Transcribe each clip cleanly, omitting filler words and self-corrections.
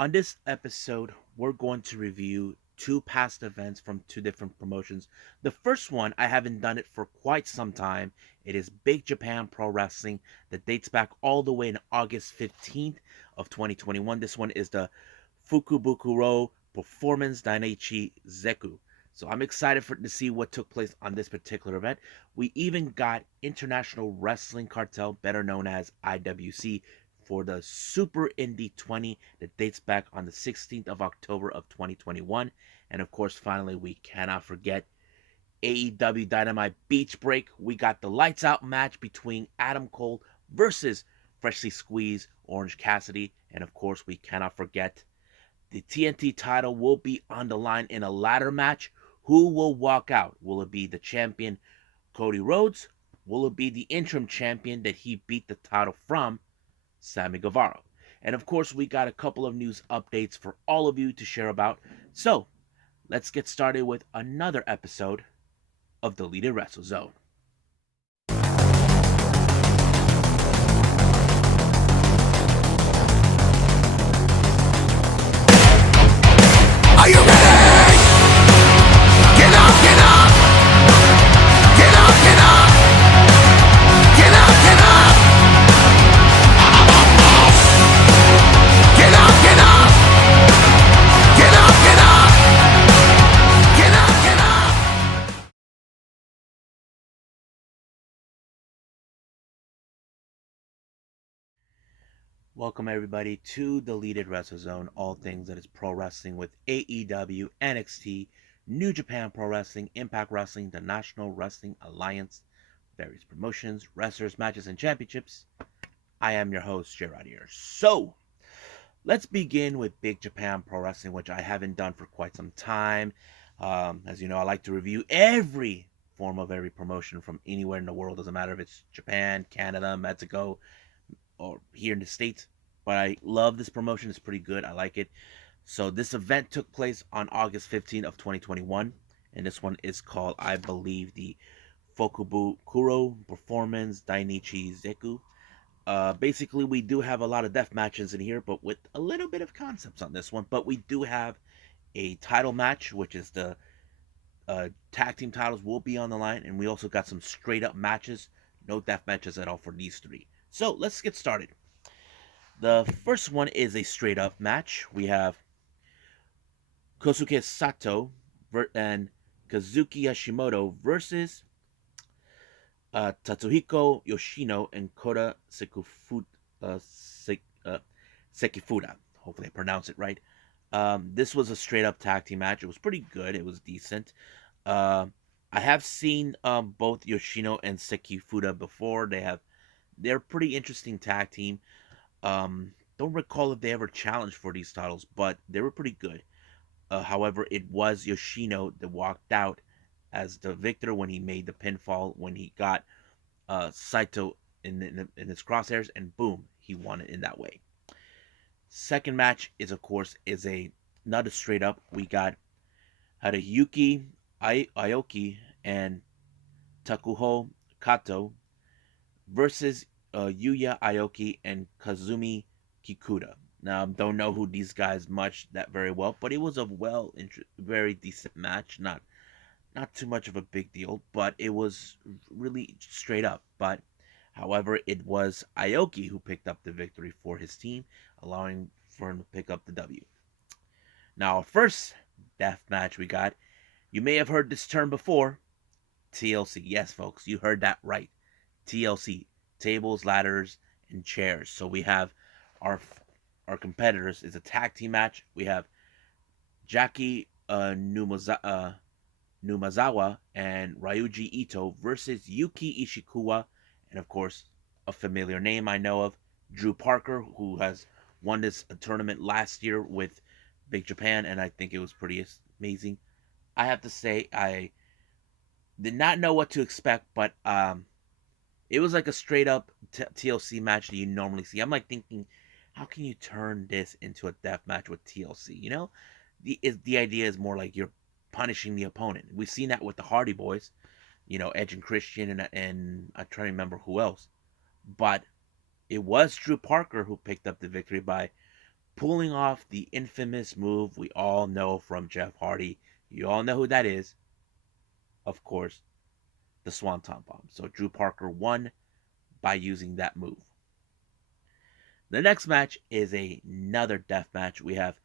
On this episode, we're going to review two past events from two different promotions. The first one, I haven't done it for quite some time. It is Big Japan Pro Wrestling that dates back all the way in August 15th of 2021. This one is the Fukubukuro Performance Dainichi Xeku. So I'm excited to see what took place on this particular event. We even got International Wrestling Cartel, better known as IWC, for the Super Indy 20 that dates back on the 16th of October of 2021. And of course, finally, we cannot forget AEW Dynamite Beach Break. We got the lights out match between Adam Cole versus freshly squeezed Orange Cassidy. And of course, we cannot forget the TNT title will be on the line in a ladder match. Who will walk out? Will it be the champion Cody Rhodes? Will it be the interim champion that he beat the title from, Sammy Guevara? And of course, we got a couple of news updates for all of you to share about. So, let's get started with another episode of the Deleted Wrestle Zone. Are you ready? Get up, get up! Get up, get up! Get up, get up! Get up, get up! Get up, get up! Get up, get up! Welcome everybody to the Deleted Wrestle Zone, all things that is pro wrestling with AEW, NXT, New Japan Pro Wrestling, Impact Wrestling, the National Wrestling Alliance, various promotions, wrestlers, matches, and championships. I am your host, Gerard here. So, let's begin with Big Japan Pro Wrestling, which I haven't done for quite some time. As you know, I like to review every form of every promotion from anywhere in the world. Doesn't matter if it's Japan, Canada, Mexico, or here in the States. But I love this promotion. It's pretty good. I like it. So this event took place on August 15th of 2021. And this one is called, I believe, the Fukubukuro Performance Dainichi Xeku. Basically, we do have a lot of death matches in here, but with a little bit of concepts on this one. But we do have a title match, which is the tag team titles will be on the line. And we also got some straight up matches. No death matches at all for these three. So let's get started. The first one is a straight up match. We have Kosuke Sato and Kazuki Hashimoto versus Tatsuhiko Yoshino and Kota Sekifuda. Hopefully I pronounce it right. This was a straight up tag team match. It was pretty good. It was decent. I have seen both Yoshino and Sekifuda before. They're pretty interesting tag team. Don't recall if they ever challenged for these titles, but they were pretty good. However, it was Yoshino that walked out as the victor when he made the pinfall, when he got Saito in his crosshairs, and boom, he won it in that way. Second match is, of course, not a straight up. We got Haruyuki Aoki and Takuho Kato versus Yuya Aoki and Kazumi Kikuta. Now, don't know who these guys much that very well, but it was a very decent match. Not too much of a big deal, but it was really straight up. But however, it was Aoki who picked up the victory for his team, allowing for him to pick up the W. Now, our first death match we got, you may have heard this term before, TLC. Yes, folks, you heard that right. TLC, tables, ladders, and chairs. So we have our competitors. It's a tag team match. We have Jackie Numazawa and Ryuji Ito versus Yuki Ishikawa, and of course, a familiar name I know of, Drew Parker, who has won this tournament last year with Big Japan, and I think it was pretty amazing. I have to say, I did not know what to expect, but it was like a straight up TLC match that you normally see. I'm like thinking, how can you turn this into a death match with TLC? You know, the idea is more like you're punishing the opponent. We've seen that with the Hardy Boys, Edge and Christian, and I'm trying to remember who else. But it was Drew Parker who picked up the victory by pulling off the infamous move we all know from Jeff Hardy. You all know who that is, of course, the Swanton Bomb. So Drew Parker won by using that move. The next match is another death match. We have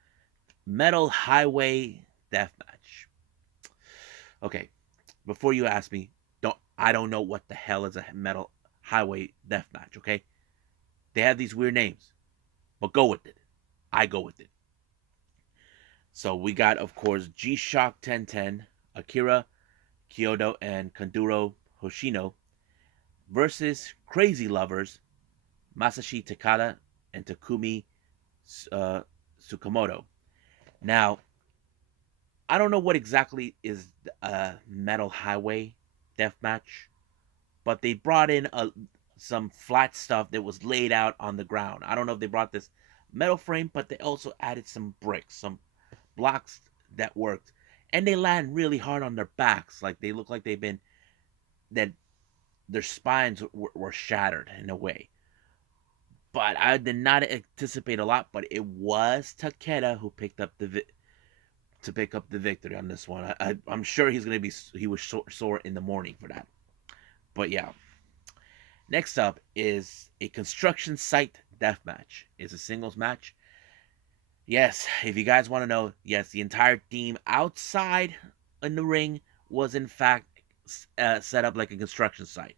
Metal Highway Death Match. Okay, before you ask me, I don't know what the hell is a Metal Highway Death Match. Okay, they have these weird names, but go with it. I go with it. So we got, of course, G-Shock 1010, Akira Kyoto, and Kanduro Hoshino versus Crazy Lovers, Masashi Takada and Takumi Tsukamoto. Now, I don't know what exactly is a Metal Highway Death Match, but they brought in some flat stuff that was laid out on the ground. I don't know if they brought this metal frame, but they also added some bricks, some blocks that worked, and they land really hard on their backs. Like they look like they've been that their spines were shattered in a way. But I did not anticipate a lot. But it was Takeda who picked up to pick up the victory on this one. I'm sure he was sore in the morning for that. But yeah, next up is a construction site death match. It's a singles match. Yes, if you guys want to know, yes, the entire team outside in the ring was in fact set up like a construction site.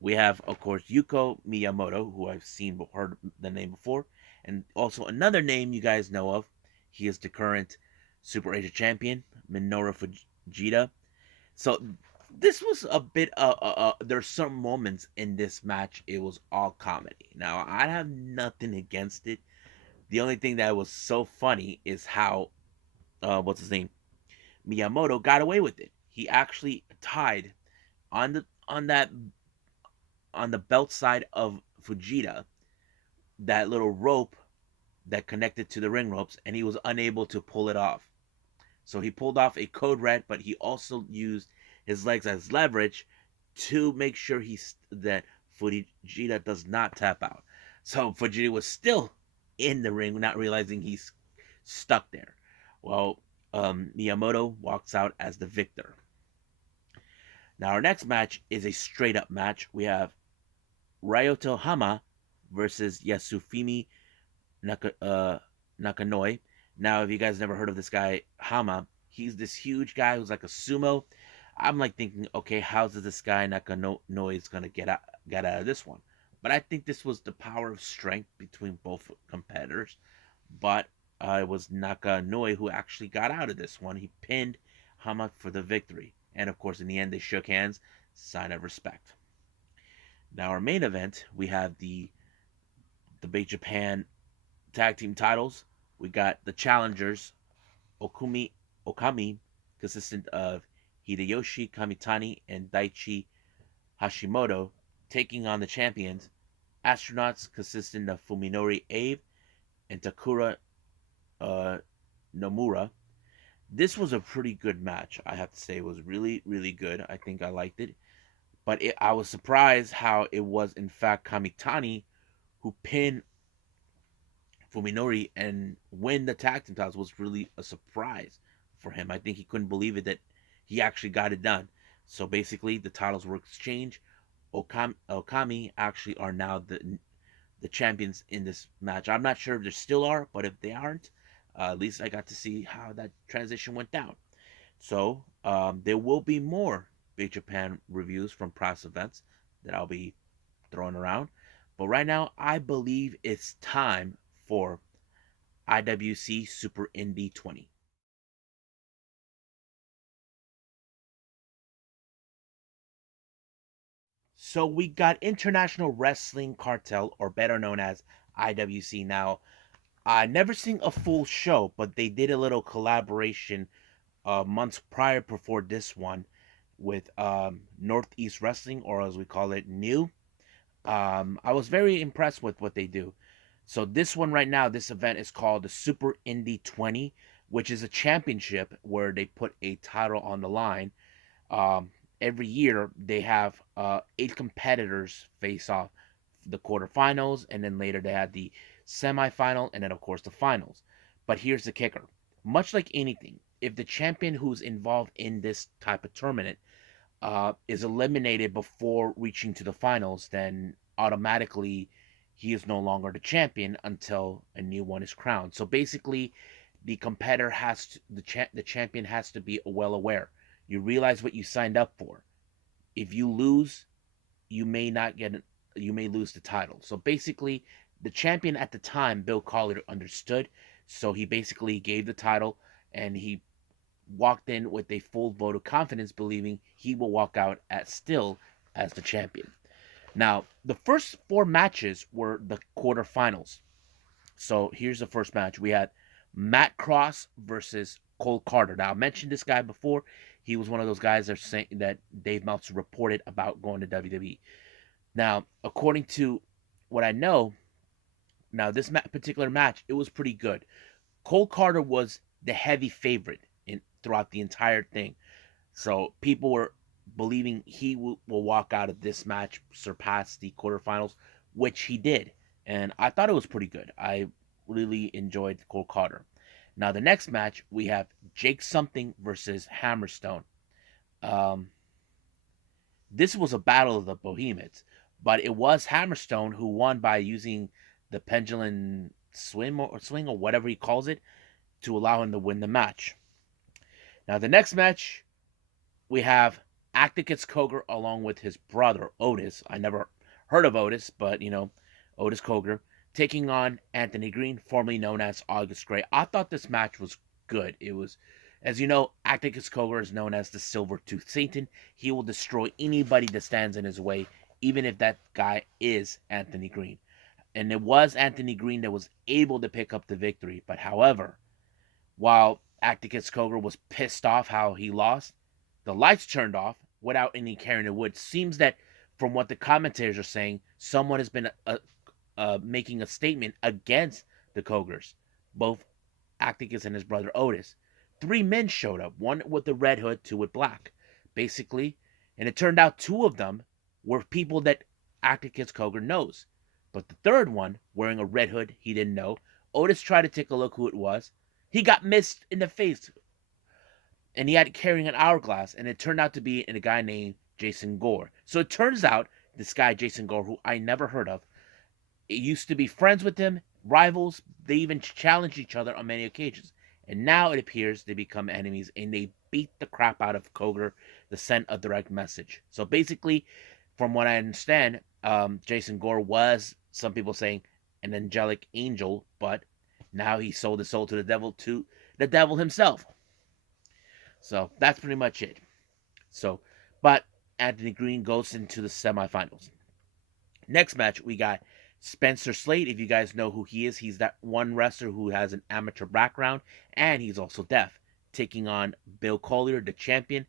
We have, of course, Yuko Miyamoto, who I've heard the name before, and also another name you guys know of. He is the current Super Asia champion, Minoru Fujita. So this was a bit. There's some moments in this match it was all comedy. Now I have nothing against it. The only thing that was so funny is how what's his name, Miyamoto got away with it. He actually tied on the belt side of Fujita that little rope that connected to the ring ropes, and he was unable to pull it off. So he pulled off a code red, but he also used his legs as leverage to make sure that Fujita does not tap out. So Fujita was still in the ring, not realizing he's stuck there. Well, Miyamoto walks out as the victor. Now our next match is a straight up match. We have Ryoto Hama versus Yasufimi Nakanoi. Now, if you guys never heard of this guy, Hama, he's this huge guy who's like a sumo. I'm like thinking, okay, how's this guy Nakanoi is gonna get out of this one? But I think this was the power of strength between both competitors. But it was Nakanoi who actually got out of this one. He pinned Hama for the victory, and of course, in the end, they shook hands, sign of respect. Now, our main event, we have the Big Japan tag team titles. We got the challengers, Okami, consistent of Hideyoshi Kamitani and Daichi Hashimoto, taking on the champions, astronauts, consistent of Fuminori Abe and Takura Nomura. This was a pretty good match, I have to say. It was really, really good. I think I liked it. But I was surprised how it was, in fact, Kamitani who pinned Fuminori and win the tag team titles was really a surprise for him. I think he couldn't believe it that he actually got it done. So basically, the titles were exchanged. Okami actually are now the champions in this match. I'm not sure if they still are, but if they aren't, at least I got to see how that transition went down. So there will be more Big Japan reviews from past events that I'll be throwing around. But right now, I believe it's time for IWC Super Indy 20. So we got International Wrestling Cartel, or better known as IWC. Now, I never seen a full show, but they did a little collaboration months prior before this one with Northeast Wrestling, or as we call it, New. I was very impressed with what they do. So this one right now, this event is called the Super Indy 20, which is a championship where they put a title on the line. Um, every year they have 8 competitors face off the quarterfinals, and then later they had the semifinal, and then, of course, the finals. But here's the kicker. Much like anything, if the champion who's involved in this type of tournament is eliminated before reaching to the finals, then automatically he is no longer the champion until a new one is crowned. So basically, the competitor has to, the champion has to be well aware. You realize what you signed up for. If you lose, you may not get you may lose the title. So basically, the champion at the time, Bill Collier, understood. So he basically gave the title, and he walked in with a full vote of confidence, believing he will walk out as the champion. Now, the first four matches were the quarterfinals. So here's the first match. We had Matt Cross versus Cole Carter. Now, I mentioned this guy before. He was one of those guys that Dave Meltzer reported about going to WWE. Now, according to what I know, now this particular match, it was pretty good. Cole Carter was the heavy favorite throughout the entire thing. So people were believing he will walk out of this match, surpass the quarterfinals, which he did. And I thought it was pretty good. I really enjoyed Cole Carter. Now, the next match, we have Jake Something versus Hammerstone. Um, this was a battle of the Bohemians, but it was Hammerstone who won by using the pendulum swing or whatever he calls it to allow him to win the match. Now, the next match, we have Acticus Cogar along with his brother, Otis. I never heard of Otis, but, Otis Cogar, taking on Anthony Green, formerly known as August Gray. I thought this match was good. It was, as you know, Acticus Cogar is known as the Silver-Toothed Satan. He will destroy anybody that stands in his way, even if that guy is Anthony Green. And it was Anthony Green that was able to pick up the victory. But however, while Acticus Cogar was pissed off how he lost, the lights turned off without any carrying the wood. Seems that, from what the commentators are saying, someone has been making a statement against the Cogars, both Acticus and his brother Otis. Three men showed up, one with the red hood, two with black, basically. And it turned out two of them were people that Acticus Cogar knows. But the third one, wearing a red hood he didn't know, Otis tried to take a look who it was. He got missed in the face, and he had carrying an hourglass, and it turned out to be a guy named Jason Gore. So it turns out this guy, Jason Gore, who I never heard of, it used to be friends with him, rivals. They even challenged each other on many occasions. And now it appears they become enemies, and they beat the crap out of Cogar to send a direct message. So basically, from what I understand, Jason Gore was, some people saying, an angelic angel, but now he sold his soul to the devil himself. So that's pretty much it. So, but Anthony Green goes into the semifinals. Next match, we got Spencer Slade. If you guys know who he is, he's that one wrestler who has an amateur background, and he's also deaf, taking on Bill Collier, the champion.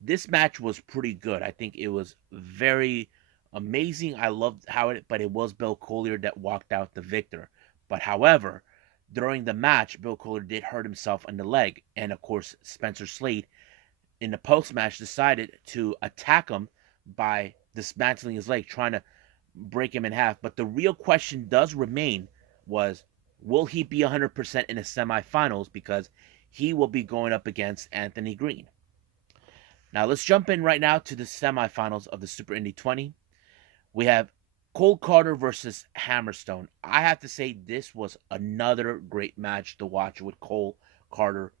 This match was pretty good. I think it was very amazing. I loved but it was Bill Collier that walked out the victor. But however, during the match, Bill Collier did hurt himself on the leg, and of course, Spencer Slade, in the post-match, decided to attack him by dismantling his leg, trying to break him in half. But the real question does remain was, will he be 100% in the semifinals, because he will be going up against Anthony Green. Now, let's jump in right now to the semifinals of the Super Indy 20. We have Cole Carter versus Hammerstone. I have to say this was another great match to watch with Cole Carter.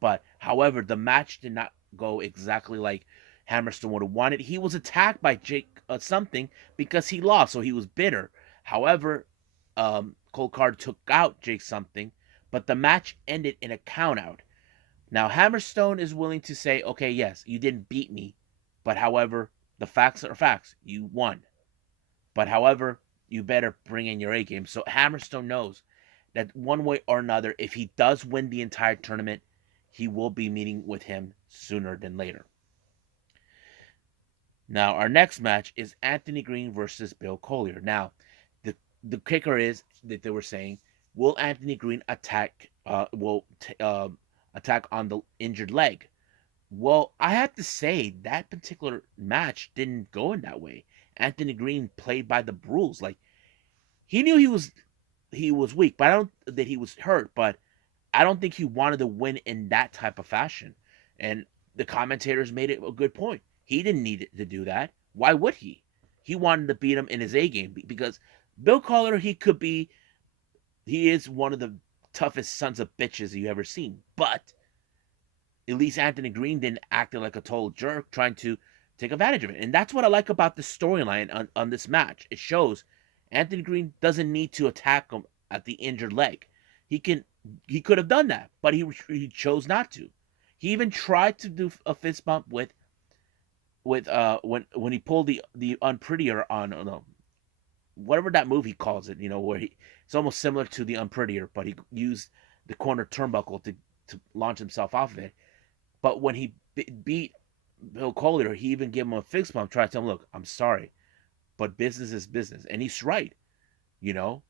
But, however, the match did not go exactly like Hammerstone would have wanted. He was attacked by Jake something because he lost, so he was bitter. However, Cole Carter took out Jake something, but the match ended in a countout. Now, Hammerstone is willing to say, okay, yes, you didn't beat me, but however, the facts are facts. You won. But however, you better bring in your A game. So Hammerstone knows that one way or another, if he does win the entire tournament, he will be meeting with him sooner than later. Now, our next match is Anthony Green versus Bill Collier. Now, the kicker is that they were saying, will Anthony Green attack attack on the injured leg? Well, I have to say that particular match didn't go in that way. Anthony Green played by the rules. Like, he knew he was he was weak, but I don't that he was hurt, but I don't think he wanted to win in that type of fashion. And the commentators made it a good point. He didn't need to do that. Why would he? He wanted to beat him in his A game because Bill Collar, he is one of the toughest sons of bitches you ever seen. But at least Anthony Green didn't act like a total jerk trying to take advantage of it. And that's what I like about the storyline on this match. It shows Anthony Green doesn't need to attack him at the injured leg. He can he could have done that, but he chose not to. He even tried to do a fist bump with when he pulled the unprettier on whatever that move he calls it, where it's almost similar to the unprettier, but he used the corner turnbuckle to launch himself off of it. But when he beat Bill Collier, he even gave him a fist bump, tried to tell him, look, I'm sorry, but business is business. And he's right. You know,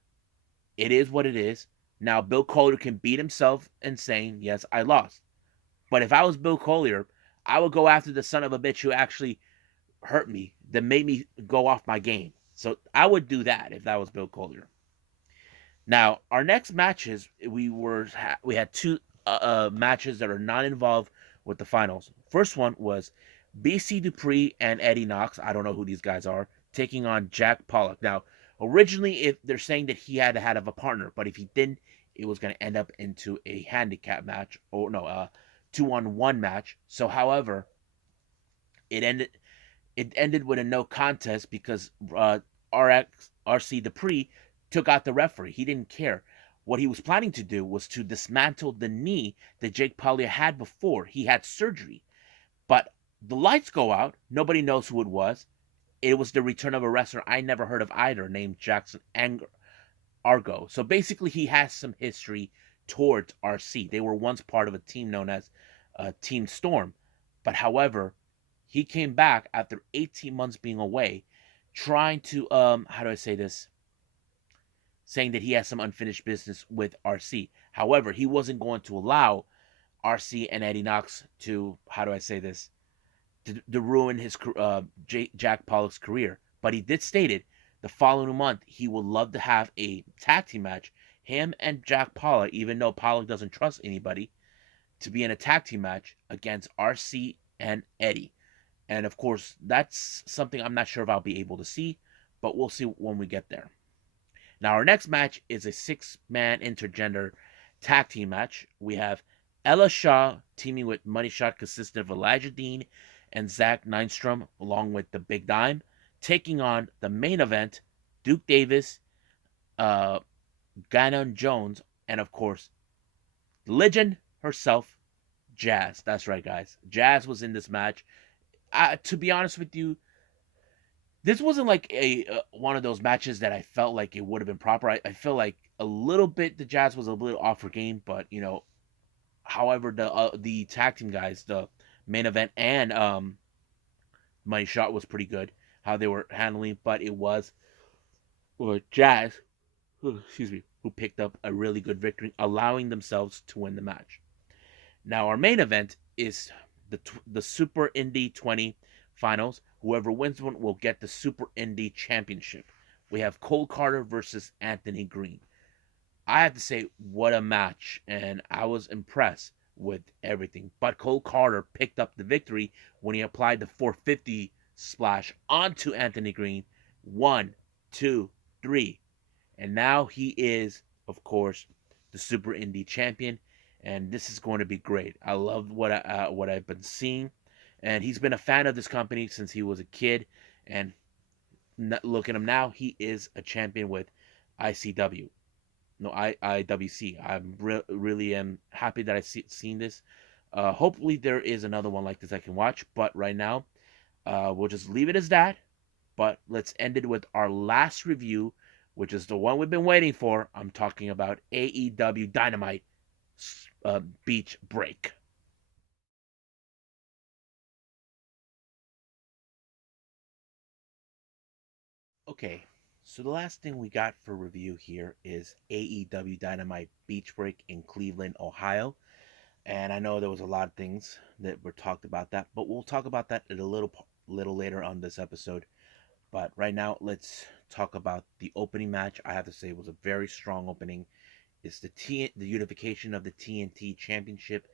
it is what it is. Now, Bill Collier can beat himself and saying, yes, I lost. But if I was Bill Collier, I would go after the son of a bitch who actually hurt me, that made me go off my game. So I would do that if that was Bill Collier. Now, our next matches, we had two matches that are not involved with the finals. First one was BC Dupree and Eddie Knox. I don't know who these guys are, taking on Jack Pollock. Now, originally, if they're saying that he had to have a partner, but if he didn't, it was going to end up into a handicap match, or no, 2-on-1 match. So, however, it ended it ended with a no contest because RC Dupree took out the referee. He didn't care. What he was planning to do was to dismantle the knee that Jake Paul had before. He had surgery. But the lights go out. Nobody knows who it was. It was the return of a wrestler I never heard of either, named Jackson Argo. So basically, he has some history towards RC. They were once part of a team known as Team Storm. But however, he came back after 18 months being away, trying to how do I say this? Saying that he has some unfinished business with RC. However, he wasn't going to allow RC and Eddie Knox to how do I say this? To ruin his Jack Pollock's career. But he did state it the following month he would love to have a tag team match, him and Jack Pollock, even though Pollock doesn't trust anybody, to be in a tag team match against RC and Eddie. And of course, that's something I'm not sure if I'll be able to see, but we'll see when we get there. Now, our next match is a 6-man intergender tag team match. We have Ella Shaw teaming with Money Shot, consisting of Elijah Dean and Zach Nystrom, along with the Big Dime, taking on the main event, Duke Davis, Gannon Jones, and of course, the legend herself, Jazz. That's right, guys. Jazz was in this match. To be honest with you, this wasn't like a one of those matches that I felt like it would have been proper. I feel like a little bit the Jazz was a little off her game, but however, the tag team guys, the main event and Money Shot was pretty good how they were handling, but it was Jazz, excuse me, who picked up a really good victory, allowing themselves to win the match. Now our main event is the Super Indy 20 finals. Whoever wins one will get the Super Indy Championship. We have Cole Carter versus Anthony Green. I have to say, what a match, and I was impressed with everything. But Cole Carter picked up the victory when he applied the 450 splash onto Anthony Green. 1, 2, 3. And now he is, of course, the Super Indy champion, and this is going to be great. I love what I've been seeing, and he's been a fan of this company since he was a kid. And look at him now; he is a champion with ICW. No, IWC. Really am happy that seen this. Hopefully, there is another one like this I can watch. But right now, we'll just leave it as that. But let's end it with our last review, which is the one we've been waiting for. I'm talking about AEW Dynamite Beach Break. Okay, so the last thing we got for review here is AEW Dynamite Beach Break in Cleveland, Ohio. And I know there was a lot of things that were talked about but we'll talk about that a little later on this episode. But right now, let's talk about the opening match, I have to say it was a very strong opening. It's the unification of the TNT Championship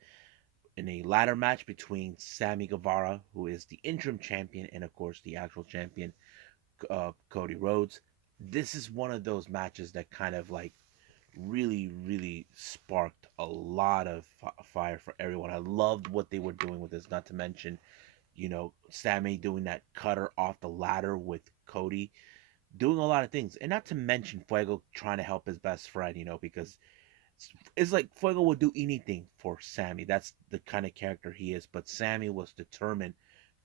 in a ladder match between Sammy Guevara, who is the interim champion, and of course the actual champion, Cody Rhodes. This is one of those matches that kind of like really sparked a lot of fire for everyone. I loved what they were doing with this. Not to mention, Sammy doing that cutter off the ladder with Cody, doing a lot of things, and not to mention Fuego trying to help his best friend. Because it's like Fuego would do anything for Sammy. That's the kind of character he is. But Sammy was determined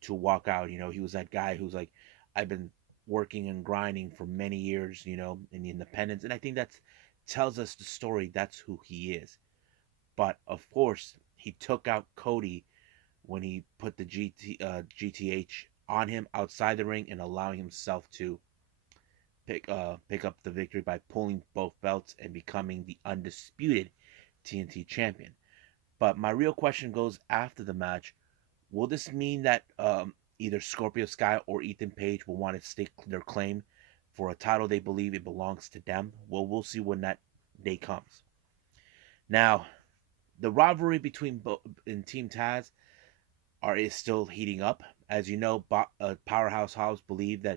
to walk out. He was that guy who's like, I've been working and grinding for many years, in the independents. And I think that's tells us the story. That's who he is. But of course, he took out Cody when he put the GTH on him outside the ring and allowing himself to pick up the victory by pulling both belts and becoming the undisputed TNT champion. But my real question goes after the match: will this mean that either Scorpio Sky or Ethan Page will want to stake their claim for a title they believe it belongs to them? Well, we'll see when that day comes. Now, the rivalry between in Team Taz is still heating up. As you know, Powerhouse Hobbs believed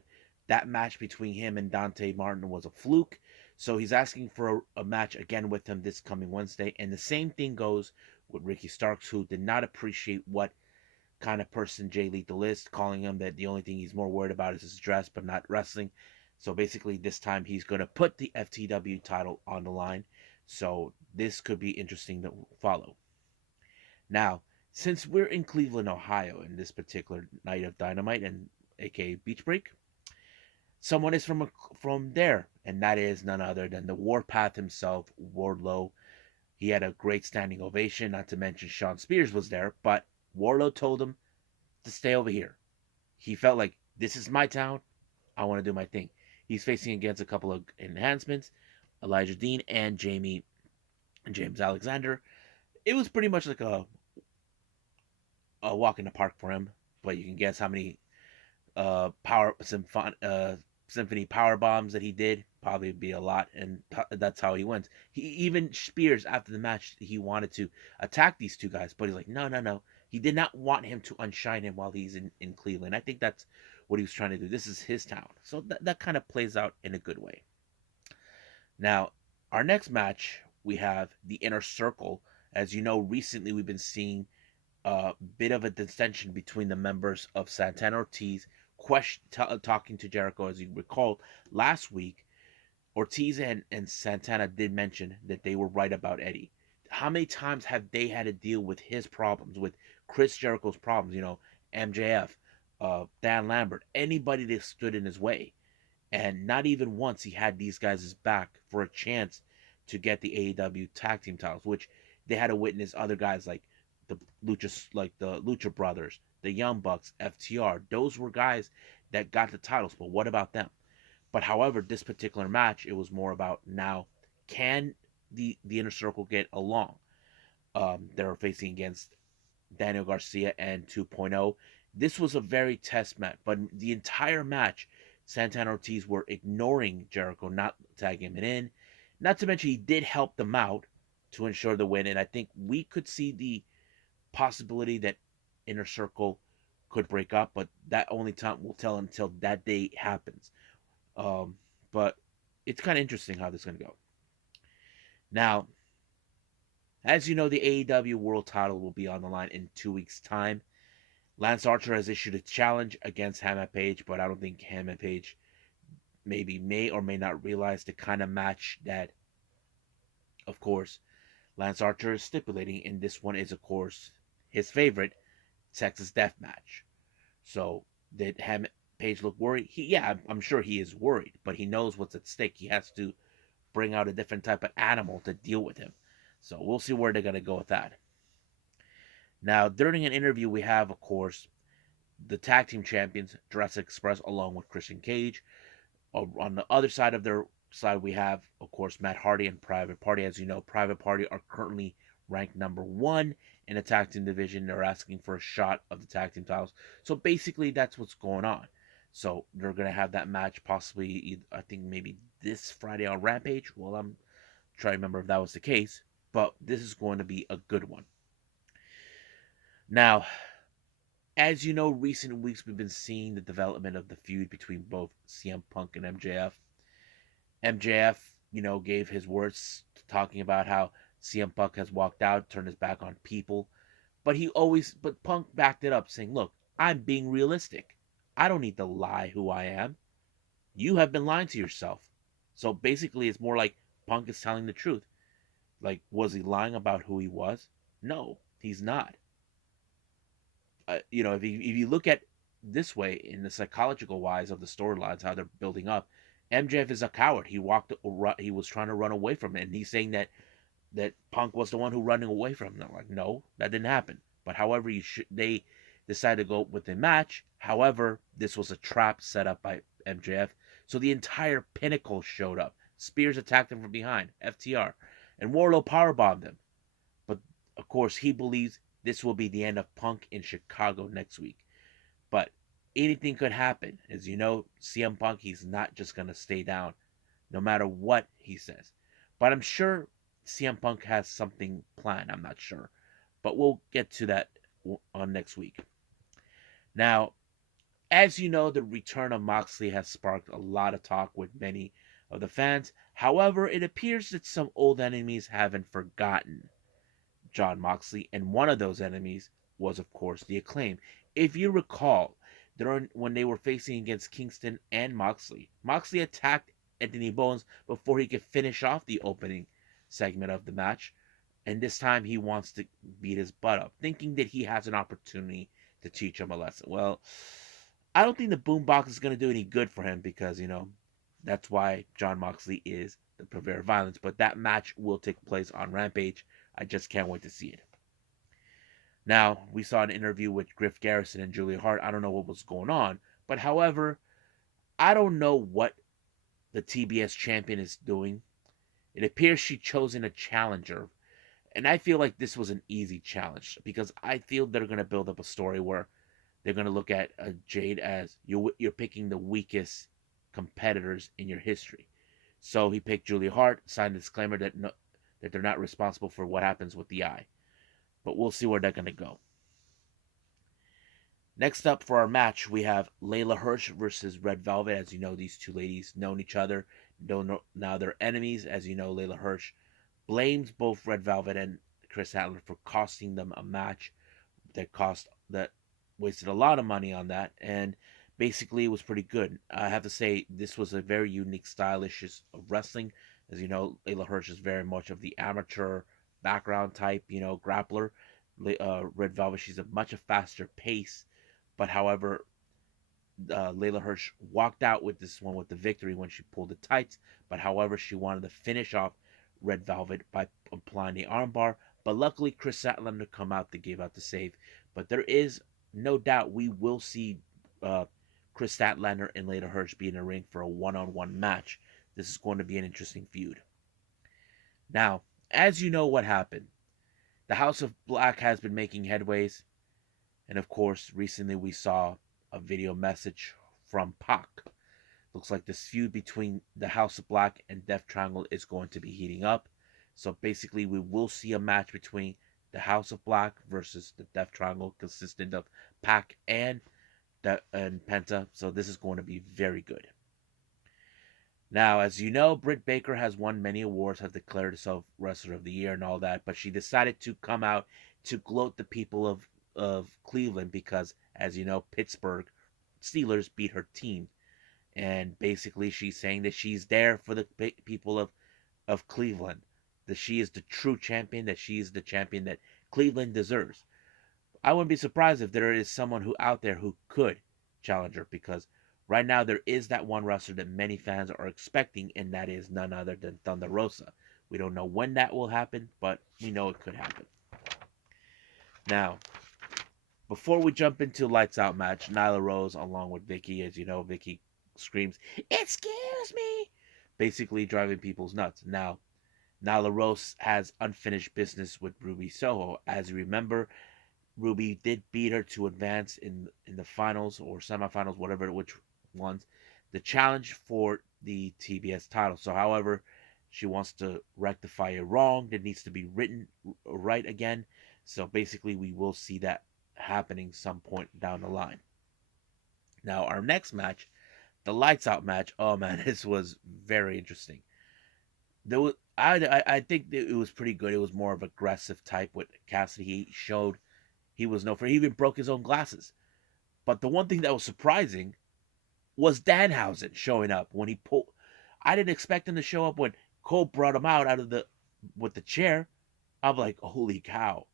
that match between him and Dante Martin was a fluke. So he's asking for a match again with him this coming Wednesday. And the same thing goes with Ricky Starks, who did not appreciate what kind of person Jay Lethal is, calling him that the only thing he's more worried about is his dress, but not wrestling. So basically, this time he's going to put the FTW title on the line. So this could be interesting to follow. Now, since we're in Cleveland, Ohio, in this particular night of Dynamite and aka Beach Break, someone is from there, and that is none other than the Warpath himself, Wardlow. He had a great standing ovation. Not to mention Sean Spears was there, but Wardlow told him to stay over here. He felt like this is my town. I want to do my thing. He's facing against a couple of enhancements, Elijah Dean and James Alexander. It was pretty much like a walk in the park for him. But you can guess how many symphony power bombs that he did. Probably be a lot, and that's how he wins. He even Spears after the match he wanted to attack these two guys, but he's like, no. He did not want him to unshine him while he's in Cleveland. I think that's what he was trying to do. This is his town, so that kind of plays out in a good way. Now, our next match we have the Inner Circle. As you know, recently we've been seeing a bit of a dissension between the members of Santana Ortiz, talking to Jericho. As you recall, last week, Ortiz and Santana did mention that they were right about Eddie. How many times have they had to deal with his problems, with Chris Jericho's problems? MJF, Dan Lambert, anybody that stood in his way. And not even once he had these guys' back for a chance to get the AEW tag team titles, which they had to witness other guys like the Lucha Brothers, the Young Bucks, FTR. Those were guys that got the titles, but what about them? But however, this particular match, it was more about now, can the Inner Circle get along? They're facing against Daniel Garcia and 2.0. This was a very test match, but the entire match, Santana Ortiz were ignoring Jericho, not tagging him in. Not to mention, he did help them out to ensure the win, and I think we could see the possibility that Inner Circle could break up, but that only time will tell until that day happens. But it's kind of interesting how this is going to go. Now, as you know, the AEW World Title will be on the line in 2 weeks' time. Lance Archer has issued a challenge against Hangman Page, but I don't think Hangman Page may or may not realize the kind of match that, of course, Lance Archer is stipulating, and this one is, of course, his favorite, Texas Death Match. So, did Hangman Page look worried? I'm sure he is worried, but he knows what's at stake. He has to bring out a different type of animal to deal with him. So we'll see where they're going to go with that. Now, during an interview, we have, of course, the tag team champions, Jurassic Express, along with Christian Cage. On the other side of their side, we have, of course, Matt Hardy and Private Party. As you know, Private Party are currently ranked number 1 in the tag team division. They're asking for a shot of the tag team titles. So basically, that's what's going on. So they're gonna have that match possibly, I think maybe this Friday on Rampage. Well, I'm trying to remember if that was the case, but this is going to be a good one. Now, as you know, recent weeks we've been seeing the development of the feud between both CM Punk and MJF. MJF, gave his words talking about how CM Punk has walked out, turned his back on people, but Punk backed it up, saying, "Look, I'm being realistic. I don't need to lie who I am. You have been lying to yourself." So basically, it's more like Punk is telling the truth. Like, was he lying about who he was? No, he's not. If you look at this way in the psychological wise of the storylines, how they're building up, MJF is a coward. He was trying to run away from it, and he's saying that Punk was the one who running away from him. I'm like, no, that didn't happen. But however, they decided to go with the match. However, this was a trap set up by MJF. So the entire Pinnacle showed up. Spears attacked him from behind, FTR, and Wardlow powerbombed him. But of course, he believes this will be the end of Punk in Chicago next week. But anything could happen. As you know, CM Punk, he's not just going to stay down no matter what he says. But I'm sure CM Punk has something planned. I'm not sure. But we'll get to that on next week. Now, as you know, the return of Moxley has sparked a lot of talk with many of the fans. However, it appears that some old enemies haven't forgotten John Moxley, and one of those enemies was, of course, the Acclaim. If you recall, when they were facing against Kingston and Moxley attacked Anthony Bowens before he could finish off the opening segment of the match, and this time he wants to beat his butt up, thinking that he has an opportunity to teach him a lesson. Well, I don't think the boombox is going to do any good for him because, that's why John Moxley is the purveyor of violence. But that match will take place on Rampage. I just can't wait to see it. Now, we saw an interview with Griff Garrison and Julia Hart. I don't know what was going on, but however, I don't know what the TBS champion is doing. It appears she chosen a challenger, and I feel like this was an easy challenge because I feel they're going to build up a story where they're going to look at Jade as you're picking the weakest competitors in your history. So he picked Julia Hart, signed a disclaimer that that they're not responsible for what happens with the eye. But we'll see where they're going to go. Next up for our match, we have Layla Hirsch versus Red Velvet. As you know, these two ladies know each other. Now they're enemies. As you know, Layla Hirsch blames both Red Velvet and Chris Statlander for costing them a match that wasted a lot of money on that, and basically it was pretty good. I have to say this was a very unique stylish of wrestling. As you know, Layla Hirsch is very much of the amateur background type, grappler. Red Velvet, she's a much faster pace, but however, Layla Hirsch walked out with this one with the victory when she pulled the tights. But however, she wanted to finish off Red Velvet by applying the armbar. But luckily, Chris Statlander come out to give out the save. But there is no doubt we will see Chris Statlander and Layla Hirsch be in the ring for a one-on-one match. This is going to be an interesting feud. Now, as you know what happened, the House of Black has been making headways. And of course, recently we saw a video message from Pac. Looks like this feud between the House of Black and Death Triangle is going to be heating up. So basically, we will see a match between the House of Black versus the Death Triangle, consistent of Pac and Penta. So this is going to be very good. Now, as you know, Britt Baker has won many awards, has declared herself Wrestler of the Year and all that, but she decided to come out to gloat the people of Cleveland because, as you know, Pittsburgh Steelers beat her team. And basically, she's saying that she's there for the people of Cleveland, that she is the true champion, that she is the champion that Cleveland deserves. I wouldn't be surprised if there is someone who out there who could challenge her because right now there is that one wrestler that many fans are expecting, and that is none other than Thunder Rosa. We don't know when that will happen, but we know it could happen. Now, before we jump into Lights Out match, Nyla Rose along with Vicky, as you know, Vicky screams, "Excuse me!" basically driving people's nuts. Now, Nyla Rose has unfinished business with Ruby Soho. As you remember, Ruby did beat her to advance in the finals or semifinals, whatever, which ones, the challenge for the TBS title. So, however, she wants to rectify a wrong that needs to be written right again. So basically, we will see that happening some point down the line. Now, our next match, the lights out match. Oh man, this was very interesting. There was I think it was pretty good. It was more of aggressive type with Cassidy. He showed he was no for. He even broke his own glasses. But the one thing that was surprising was Danhausen showing up when he pulled. I didn't expect him to show up when Cole brought him out of the with the chair. I'm like, holy cow!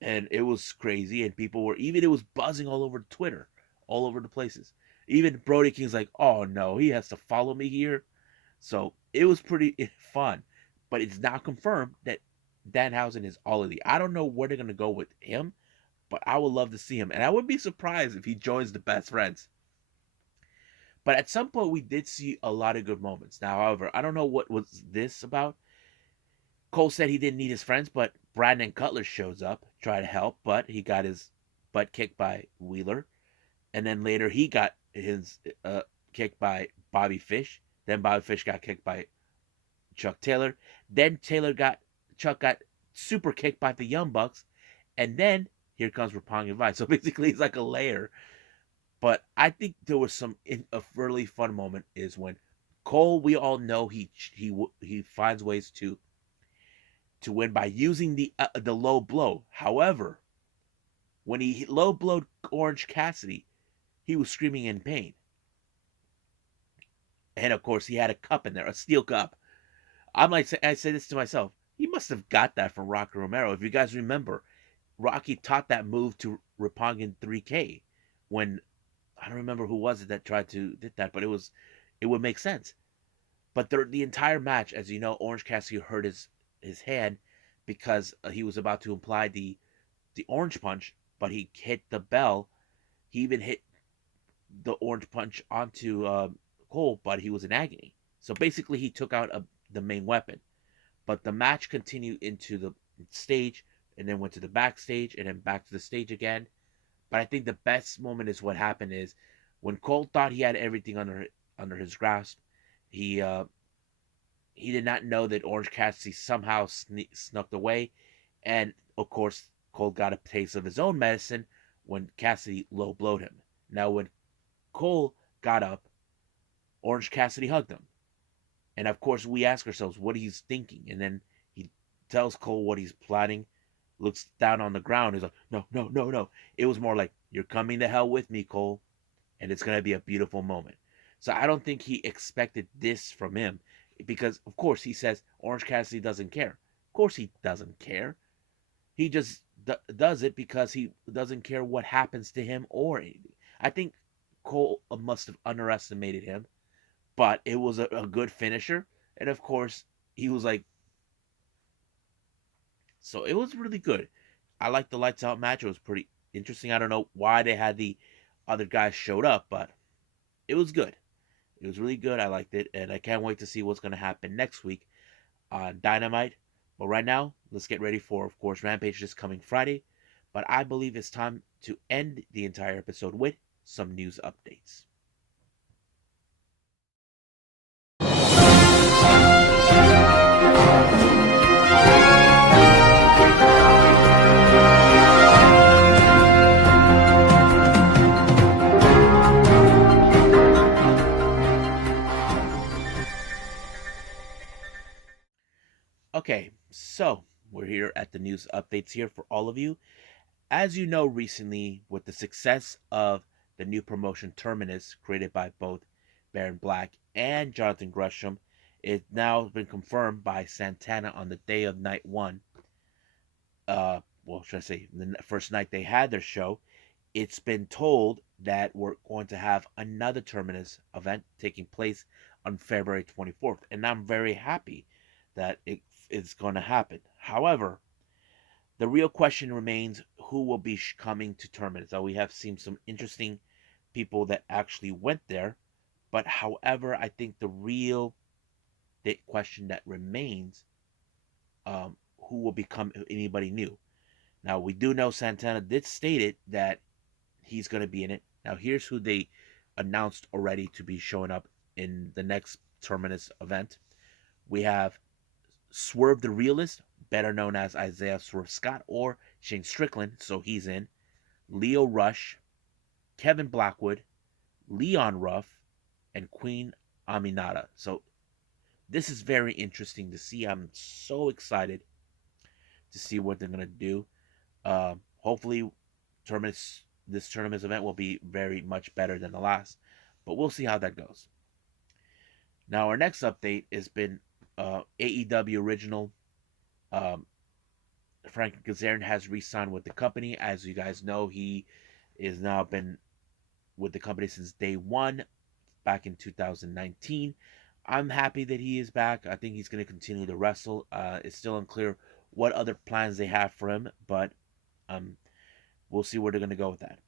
And it was crazy, and people were even it was buzzing all over Twitter, all over the places. Even Brody King's like, oh no, he has to follow me here. So it was pretty fun, but it's now confirmed that Danhausen is all elite. I don't know where they're gonna go with him, but I would love to see him, and I would be surprised if he joins the Best Friends. But at some point, we did see a lot of good moments. Now, however, I don't know what was this about. Cole said he didn't need his friends, but Brandon Cutler shows up, try to help, but he got his butt kicked by Wheeler, and then later he got his kicked by Bobby Fish. Then Bobby Fish got kicked by Chuck Taylor. Then Chuck got super kicked by the Young Bucks, and then here comes Roppongi Vice. So basically, it's like a layer. But I think there was a really fun moment is when Cole. We all know he finds ways to win by using the low blow. However, when he low blowed Orange Cassidy, he was screaming in pain. And of course, he had a cup in there, a steel cup. I say this to myself. He must have got that from Rocky Romero. If you guys remember, Rocky taught that move to Roppongi in 3K when I don't remember who was it that tried to did that, but it would make sense. But the entire match, as you know, Orange Cassidy hurt his hand because he was about to apply the orange punch, but he hit the bell. He even hit the orange punch onto Cole, but he was in agony. So basically, he took out the main weapon. But the match continued into the stage, and then went to the backstage, and then back to the stage again. But I think the best moment is what happened is when Cole thought he had everything under his grasp. He he did not know that Orange Cassidy somehow snuck away, and of course Cole got a taste of his own medicine when Cassidy low blowed him. Now when Cole got up, Orange Cassidy hugged him, and of course we ask ourselves what he's thinking, and then he tells Cole what he's planning. Looks down on the ground. He's like, no, no, no, no. It was more like, you're coming to hell with me, Cole, and it's gonna be a beautiful moment. So I don't think he expected this from him because, of course, he says Orange Cassidy doesn't care. Of course, he doesn't care. He just does it because he doesn't care what happens to him or anything. I think Cole must have underestimated him, but it was a good finisher. And of course, he was like, so it was really good. I liked the lights out match. It was pretty interesting. I don't know why they had the other guys showed up, but it was good. It was really good. I liked it, and I can't wait to see what's going to happen next week on Dynamite. But right now, let's get ready for, of course, Rampage this coming Friday. But I believe it's time to end the entire episode with some news updates. Okay, so we're here at the news updates here for all of you. As you know, recently, with the success of the new promotion Terminus, created by both Baron Black and Jonathan Gresham, it's now been confirmed by Santana on the day of night one. Well, should I say, the first night they had their show, it's been told that we're going to have another Terminus event taking place on February 24th. And I'm very happy that it's going to happen. However, the real question remains who will be coming to Terminus. Now, we have seen some interesting people that actually went there. But however, I think the question that remains, who will become anybody new. Now, we do know Santana did state it that he's going to be in it. Now, here's who they announced already to be showing up in the next Terminus event. We have Swerve the Realist, better known as Isaiah Swerve Scott or Shane Strickland, so he's in. Leo Rush, Kevin Blackwood, Leon Ruff, and Queen Aminata. So this is very interesting to see. I'm so excited to see what they're gonna do. Hopefully, tournaments this tournament's event will be very much better than the last, but we'll see how that goes. Now, our next update has been AEW original. Um, Frank Kazarian has re-signed with the company. As you guys know, he is now been with the company since day one, back in 2019. I'm happy that he is back. I think he's going to continue to wrestle. It's still unclear what other plans they have for him, but um, we'll see where they're going to go with that.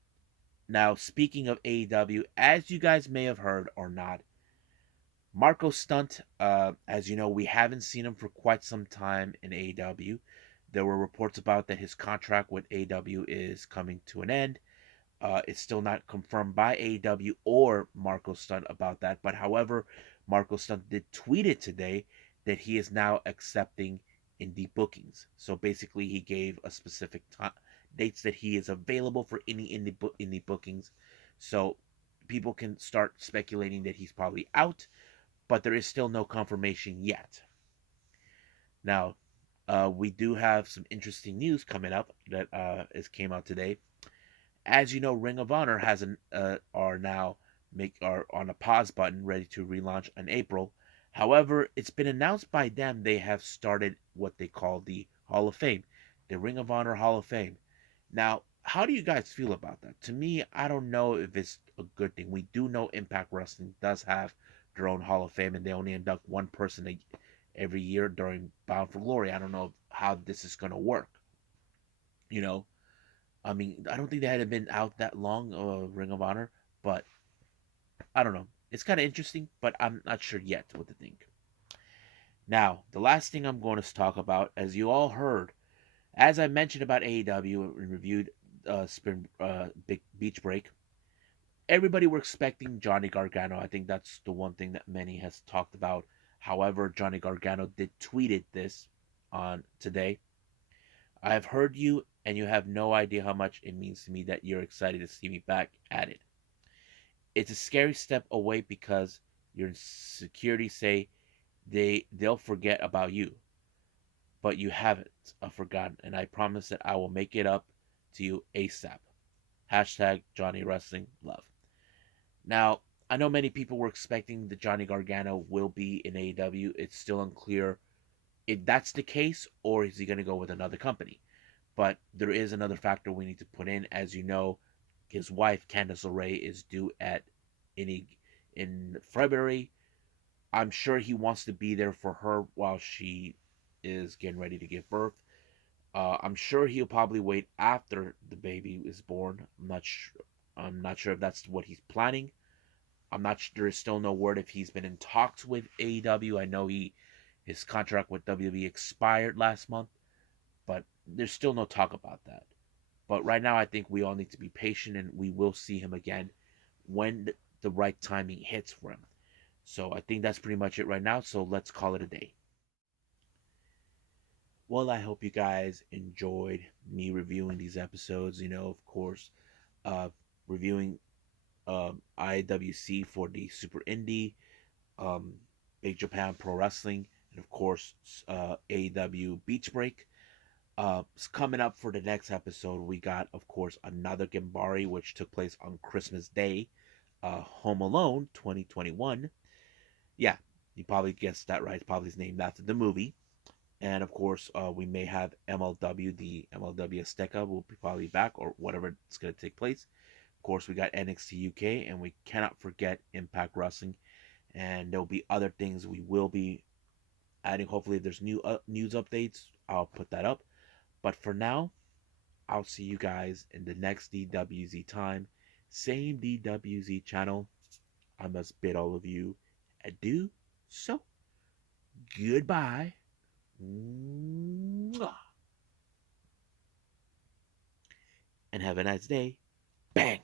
Now, speaking of AEW, as you guys may have heard or not, Marco Stunt, as you know, we haven't seen him for quite some time in AEW. There were reports about that his contract with AEW is coming to an end. It's still not confirmed by AEW or Marco Stunt about that. But however, Marco Stunt did tweet it today that he is now accepting indie bookings. So basically, he gave a specific dates that he is available for any indie bookings. So people can start speculating that he's probably out, but there is still no confirmation yet. Now, we do have some interesting news coming up that came out today. As you know, Ring of Honor has are now are on a pause button, ready to relaunch in April. However, it's been announced by them they have started what they call the Hall of Fame, the Ring of Honor Hall of Fame. Now, how do you guys feel about that? To me, I don't know if it's a good thing. We do know Impact Wrestling does have their own Hall of Fame, and they only induct one person every year during Bound for Glory. I don't know how this is going to work. You know, I mean, I don't think they had been out that long, Ring of Honor, but I don't know. It's kind of interesting, but I'm not sure yet what to think. Now, the last thing I'm going to talk about, as you all heard, as I mentioned about AEW and reviewed Spring Big Beach Break, everybody were expecting Johnny Gargano. I think that's the one thing that many has talked about. However, Johnny Gargano did tweeted this on today. I have heard you, and you have no idea how much it means to me that you're excited to see me back at it. It's a scary step away because your security say they'll forget about you, but you haven't forgotten, and I promise that I will make it up to you ASAP. Hashtag Johnny Wrestling Love. Now, I know many people were expecting that Johnny Gargano will be in AEW. It's still unclear if that's the case or is he going to go with another company. But there is another factor we need to put in. As you know, his wife Candice LeRae is due at in February. I'm sure he wants to be there for her while she is getting ready to give birth. I'm sure he'll probably wait after the baby is born. I'm not sure if that's what he's planning. I'm not sure. There is still no word if he's been in talks with AEW. I know his contract with WWE expired last month, but there's still no talk about that. But right now, I think we all need to be patient, and we will see him again when the right timing hits for him. So I think that's pretty much it right now. So let's call it a day. Well, I hope you guys enjoyed me reviewing these episodes. You know, of course, uh, reviewing IWC for the Super Indy, um, Big Japan Pro Wrestling, and of course, AEW Beach Break. Coming up for the next episode, we got, of course, another Gambari, which took place on Christmas Day, Home Alone 2021. Yeah, you probably guessed that right. It's probably named after the movie. And of course, we may have MLW, the MLW Azteca will be probably back, or whatever it's going to take place. Of course, we got NXT UK, and we cannot forget Impact Wrestling. And there'll be other things we will be adding. Hopefully, if there's new news updates, I'll put that up. But for now, I'll see you guys in the next DWZ time. Same DWZ channel. I must bid all of you adieu. So, goodbye. And have a nice day. Bang.